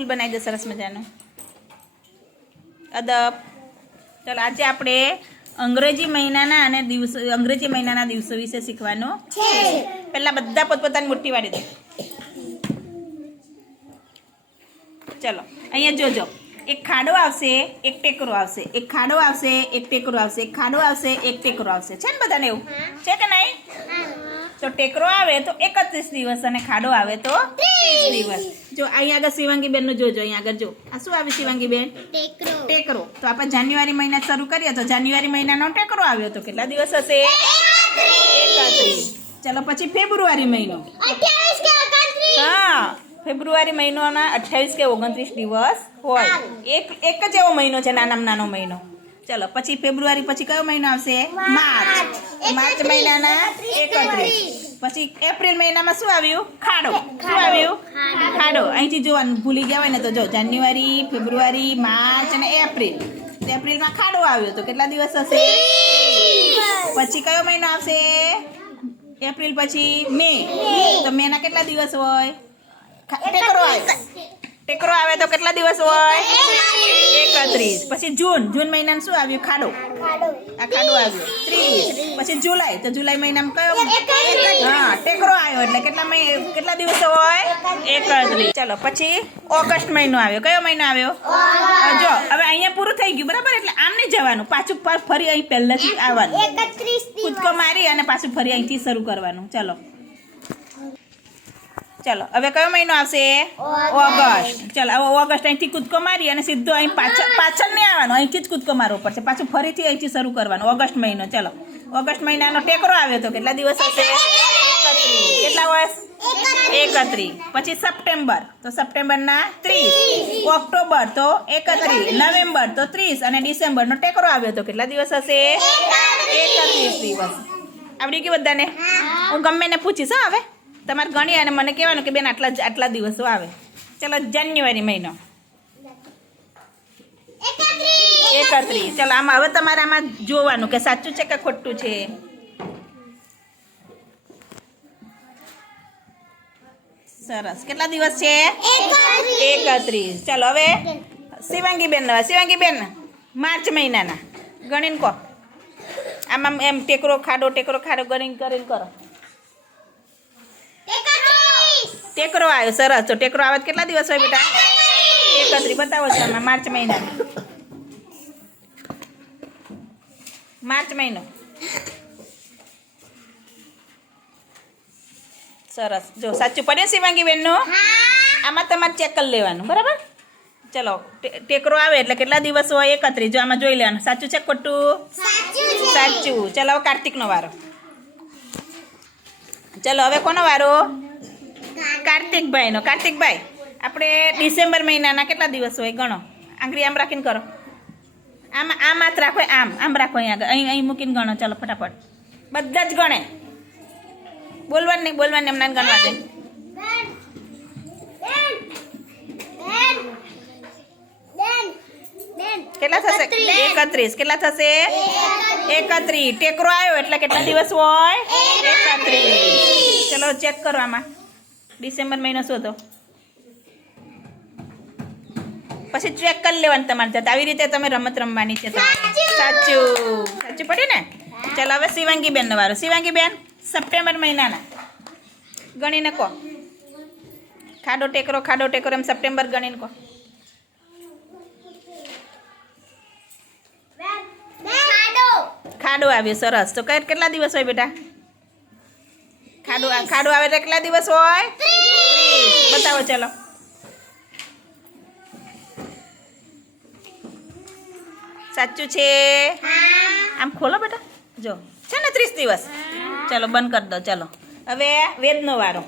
ફૂલ બનાવી દે સરસ મજાનું. અદબ. ચાલો આજે આપણે અંગ્રેજી મહિનાના દિવસો વિશે શીખવાનું છે. પહેલા બધા પોતપોતાની મુઠ્ઠી વાળી દે. ચલો અહીંયા જોજો, એક ખાડો આવશે, એક ટેકરો આવશે, એક ખાડો આવશે, એક ટેકરો આવશે, એક ખાડો આવશે, એક ટેકરો આવશે. છે ને બધાને એવું છે કે નહીં? તો ટેકરો આવે તો 31 દિવસ અને ખાડો આવે તો 30 દિવસ. જો અહીંયા આગળ શિવાંગી બેન નું જોજો, અહીંયા આગળ જો આ શું આવ્યું શિવાંગી બેન? ટેકરો. તો આપણે જાન્યુઆરી મહિના શરૂ કરીએ તો જાન્યુઆરી મહિનાનો ટેકરો આવ્યો તો કેટલા દિવસ હશે? 31. ચલો પછી ફેબ્રુઆરી મહિનો. હા, ફેબ્રુઆરી મહિનોના 28 કે 29 દિવસ હોય. એક જ એવો મહિનો છે, નાનામાં નાનો મહિનો. ચલો પછી ફેબ્રુઆરી પછી કયો મહિનો આવશે? માર્ચ. માર્ચ મહિનાના 31. પછી એપ્રિલ મહિનામાં શું આવ્યું? ખાડો. શું આવ્યું? ખાડો. અહીંથી જોવાનું ભૂલી ગયા હોય ને તો જો જાન્યુઆરી, ફેબ્રુઆરી, માર્ચ અને એપ્રિલ. એપ્રિલમાં ખાડો આવ્યો તો કેટલા દિવસ હશે? પછી કયો મહિનો આવશે? એપ્રિલ પછી મે. તો મેના કેટલા દિવસ હોય? ટેકરો આવે તો કેટલા દિવસ હોય? 31. પછી જૂન મહિનામાં શું આવ્યું? ખાડો. આ ખાડો આવ્યો 30. પછી જુલાઈ, તો જુલાઈ મહિનામાં કયો? હા, ટેકરો આવ્યો એટલે કેટલા દિવસો હોય? 31. ચલો પછી ઓગસ્ટ મહિનો આવ્યો. કયો મહિનો આવ્યો? જો હવે અહીંયા પૂરું થઈ ગયું બરાબર, એટલે આમ નહીં જવાનું, પાછું ફરી અહીં પહેલાથી આવવાનું, કૂદકો મારી અને પાછું ફરી અહીંથી શરૂ કરવાનું. ચલો હવે કયો મહિનો આવશે? ઓગસ્ટ. ચલો હવે ઓગસ્ટ અહીંથી કૂદકો મારી અને સીધો અહીં પાછળ નહીં આવવાનું, અહીંથી જ કૂદકો મારવો પડશે, પાછું ફરીથી અહીંથી શરૂ કરવાનું. ઓગસ્ટ મહિનો. ચલો ઓગસ્ટ મહિનાનો ટેકરો આવ્યો તો કેટલા દિવસ હશે? 31. કેટલા વર્ષ? 31. પછી સપ્ટેમ્બર, તો સપ્ટેમ્બરના 30. ઓક્ટોબર તો 31. નવેમ્બર તો 30 અને ડિસેમ્બરનો ટેકરો આવ્યો તો કેટલા દિવસ હશે? 31 દિવસ. આવડી ગયું બધાને? હું ગમે ને પૂછીશ હા. હવે તમારે ગણી અને મને કહેવાનું કે બેન આટલા દિવસો આવે. ચલો જાન્યુઆરી મહિનો 31. ચલો આમાં હવે તમારે આમાં જોવાનું કે સાચું છે કે ખોટું છે. સરસ. કેટલા દિવસ છે? 31. ચલો હવે શિવાંગી બેન માર્ચ મહિનાના ગણીને કહો. આમાં એમ ટેકરો ખાડો ગણીને કરીને કરો. ટેકરો આવ્યો. સરસ. તો ટેકરો આવે કેટલા દિવસ હોય બેટા? 31. બતાવો છો આમાં માર્ચ મહિનાની. માર્ચ મહિનો. સરસ. જો સાચું પડે શિવાંગી બેનનું? આમાં તમારે ચેક કરી લેવાનું બરાબર. ચલો ટેકરો આવે એટલે કેટલા દિવસ હોય? 31. જો આમાં જોઈ લેવાનું સાચું છે ખોટું? સાચું. ચલો હવે કાર્તિકનો વારો. ચલો હવે કોનો વારો? કાર્તિકભાઈનો. કાર્તિકભાઈ આપણે ડિસેમ્બર મહિનાના કેટલા દિવસ હોય ગણો. આંગળી આમ રાખીને કરો. આમ હાથ રાખો, આમ રાખો, અહીંયા અહીં મૂકીને ગણો. ચલો ફટાફટ બધા જ ગણે. બોલવાનું એમ ના ગણવા દે. કેટલા થશે? 31. કેટલા થશે? 31. ટેકરો આવ્યો એટલે કેટલા દિવસ હોય? 31. ચલો ચેક કરો આમાં ડિસેમ્બર મહિનો શોધો. પછી ચેક કરી લેવાનું તમારે જતા. આવી રીતે તમે રમત રમવાની છે. સાચું પડ્યું ને? ચાલો હવે શિવાંગી બેનનો વારો. શિવાંગી બેન સપ્ટેમ્બર મહિનાના ગણીને કહો. ખાડો ટેકરો એમ સપ્ટેમ્બર ગણીને કહો. ખાડો આવ્યો. સરસ. તો કેટલા દિવસ હોય બેટા? ખાડો આવે એટલે કેટલા દિવસ હોય? 30. બતાવો ચલો. સાચું છે? આમ ખોલો બેટા. જો છે ને 30 દિવસ. ચલો બંધ કરી દો. ચલો હવે વેદનો વારો.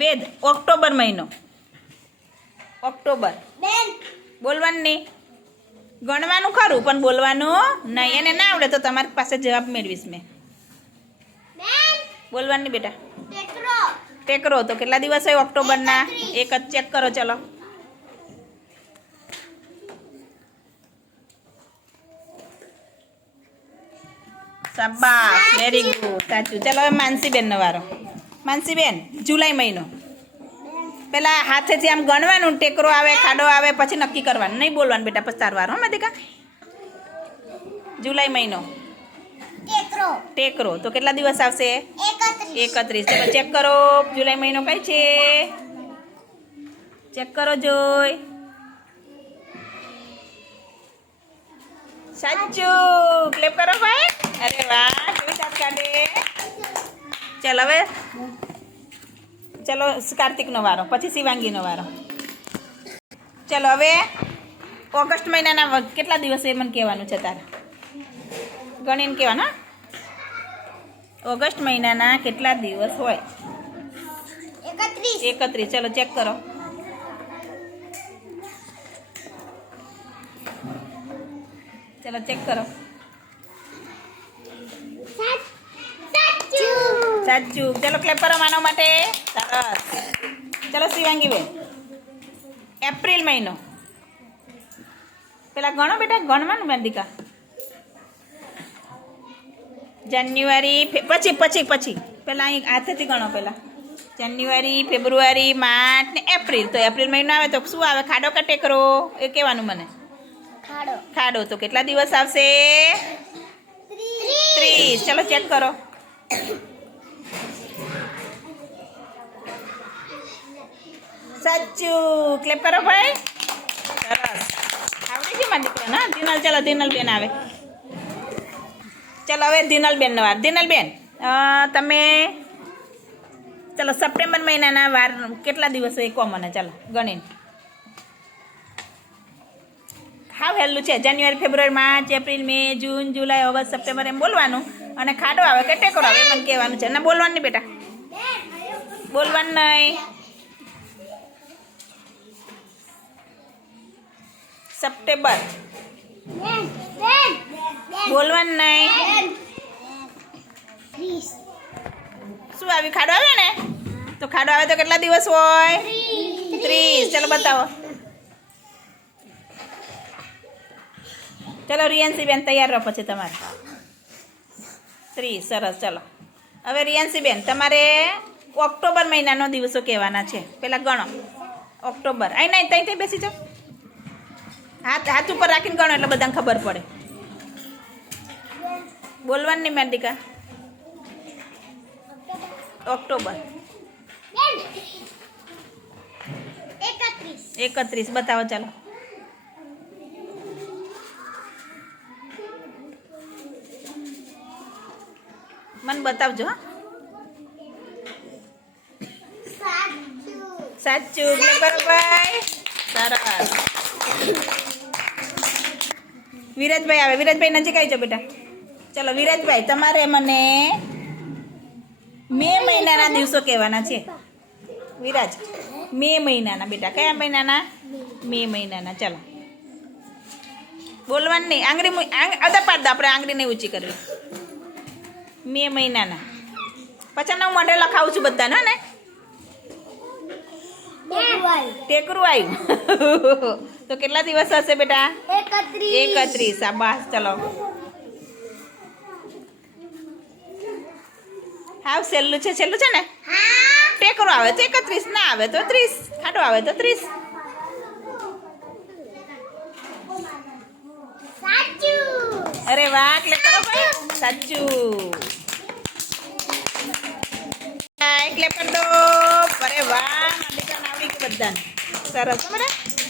વેદ ઓક્ટોબર મહિનો. ઓક્ટોબર. બોલવાનું નહીં, ગણવાનું ખરું પણ બોલવાનું નહીં. એને ના આવડે તો તમારી પાસે જવાબ મેળવીશ મેં. બોલવાનું નહીં બેટા. ટેકરો તો કેટલા દિવસ હોય ઓક્ટોબરના? એક જ ચેક કરો. ચલો શાબાશ, વેરી ગુડ. સાચું. ચલો હવે માનસીબેનનો વારો. માનસીબેન જુલાઈ મહિનો. પેલા હાથેથી આમ ગણવાનું, ટેકરો આવે, ખાડો આવે, પછી નક્કી કરવાનું, નહીં બોલવાનું બેટા, પછી તાર વારો. હો મધિકા. જુલાઈ મહિનો ટેકરો, તો કેટલા દિવસ આવશે? 31. ચલો ચેક કરો, જુલાઈ મહિનો કઈ છે? ચેક કરો જોઈ. સાચું, ક્લેપ કરો ભાઈ. અરે વાહ, કેવી દાંત કાઢે. ચાલ હવે ચલો કાર્તિકનો વારો, પછી શિવાંગીનો વારો. ચલો હવે ઓગસ્ટ મહિનાના કેટલા દિવસ એ મને કહેવાનું છે તારે, ગણીને કહેવાનું. ઓગસ્ટ મહિનાના કેટલા દિવસ હોય? 31. ચલો ચેક કરો. ચલો ચેક કરો. સાચું. ચલો ક્લેપ કરો માનવ માટે. સરસ. ચલો શિવાંગી બેન, એપ્રિલ મહિનો. પેલા ગણો બેટા, ગણવાનું મેંદિકા. જાન્યુઆરી, પછી પેલા અહીં હાથેથી ગણો. પેલા જાન્યુઆરી, ફેબ્રુઆરી, માર્ચ ને એપ્રિલ. તો એપ્રિલ મહિનો આવે તો શું આવે? ખાડો કે ટેકરો? એ કહેવાનું મને. ખાડો. તો કેટલા દિવસ આવશે? 30. ચલો ચેક કરો. સાચું. ક્લેપ કરો ભાઈ. સરસ. આવડે છે મારા દીકરા ના દિનલ. ચલો દિનલ બેન આવે. ચલો હવે દિનલ બેન નો વાર. દિનલ બેન તમે ચલો સપ્ટેમ્બર મહિનાના વાર કેટલા દિવસો એ કહો મને. ચલો ગણીને. હાવ હેલું છે. જાન્યુઆરી, ફેબ્રુઆરી, માર્ચ, એપ્રિલ, મે, જૂન, જુલાઈ, ઓગસ્ટ, સપ્ટેમ્બર એમ બોલવાનું. અને ખાડો આવે કે ટેકરો આવે મને કહેવાનું છે. ના બોલવાનું નહીં બેટા, બોલવાનું નહીં. સપ્ટેમ્બર બોલવાનું નહીં. શું આવી? ખાડો આવે ને. તો ખાડો આવે તો કેટલા દિવસ હોય? 30. ચલો બતાવો. ચલો રિયાન્સી બેન તૈયાર રહો, પછી તમારે 30. સરસ. ચલો હવે રિયાન્સી બેન તમારે ઓક્ટોબર મહિનાનો દિવસો કહેવાના છે. પેલા ગણો ઓક્ટોબર. અહીં નહીં, ત્યાં બેસી જાઓ. હાથ ઉપર રાખીને ગણો એટલે બધાને ખબર પડે. બોલવાનું નહીં મેડિકા. ઓક્ટોબર 31. બતાવો. ચાલો મને બતાવજો. હા સાચું. ભાઈ સરસ. વિરાજભાઈ આવે. વિરાજભાઈ નજીક આવી જાઓ બેટા. ચલો વિરાજભાઈ તમારે મને મે મહિનાના દિવસો કહેવાના છે. વિરાજ મે મહિનાના બેટા. કયા મહિનાના? મે મહિનાના. ચલો બોલવાનું નહીં. આંગળી અદા પાડ દો. આપણે આંગળી નહીં ઊંચી કરવી. મે મહિનાના. પછી હું મોઢે લખાવું છું બધાને. ને ટેકરું આવ્યું. તો કેટલા દિવસ હશે બેટા? 31. શાબાશ. ચલો હાવ સહેલું છે. છેલ્લું છે ને. ટેકરો આવે તો 31, ના આવે તો 30, ખાડો આવે તો 30. અરે વાહ, ક્લેપ કરો ભાઈ. સાચું. ક્લેપ કરી દો. અરે વાહ, દીકરાને આવડી ગયું બધાને. સરસ. બરાબર.